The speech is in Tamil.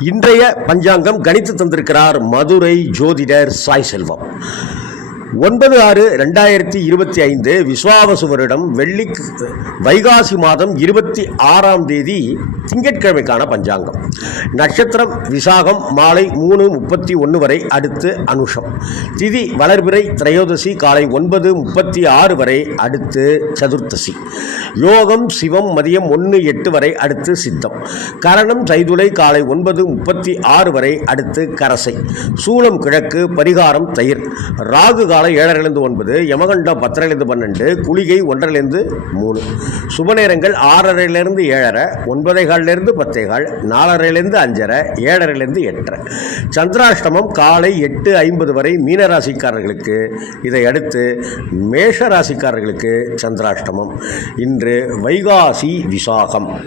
இன்றைய பஞ்சாங்கம் கணித்து தந்திருக்கிறார் மதுரை ஜோதிடர் சாய் செல்வம். ஒன்பது ஆறு ரெண்டாயிரத்தி இருபத்தி ஐந்து விஸ்வாவசு வருடம் வெள்ளி வைகாசி மாதம் இருபத்தி ஆறாம் தேதி திங்கட்கிழமைக்கான பஞ்சாங்கம். நட்சத்திரம் விசாகம் மாலை மூணு முப்பத்தி ஒன்று வரை அடுத்து அனுஷம். திதி வளர்பிறை திரையோதசி காலை ஒன்பது முப்பத்தி ஆறு வரை அடுத்து சதுர்த்தசி. யோகம் சிவம் மதியம் ஒன்று எட்டு வரை அடுத்து சித்தம். கரணம் சைதுளை காலை ஒன்பது முப்பத்தி ஆறு வரை அடுத்து கரசை. சூளம் கிழக்கு பரிகாரம் தயிர். ராகு கால ஏழரைலேருந்து ஒன்பது யமகண்டம் பத்தரைலேருந்து பன்னெண்டு குளிகை ஒன்றரைலேருந்து மூணு. சுப நேரங்கள் ஆறரைலேருந்து ஏழரை ஒன்பதே காலிலேருந்து பத்தே கால் நாலரைலேருந்து அஞ்சரை ஏழரைலேருந்து எட்டரை. சந்திராஷ்டமம் காலை எட்டு ஐம்பது வரை மீன ராசிக்காரர்களுக்கு இதை அடுத்து மேஷ ராசிக்காரர்களுக்கு சந்திராஷ்டமம். இன்று வைகாசி விசாகம்.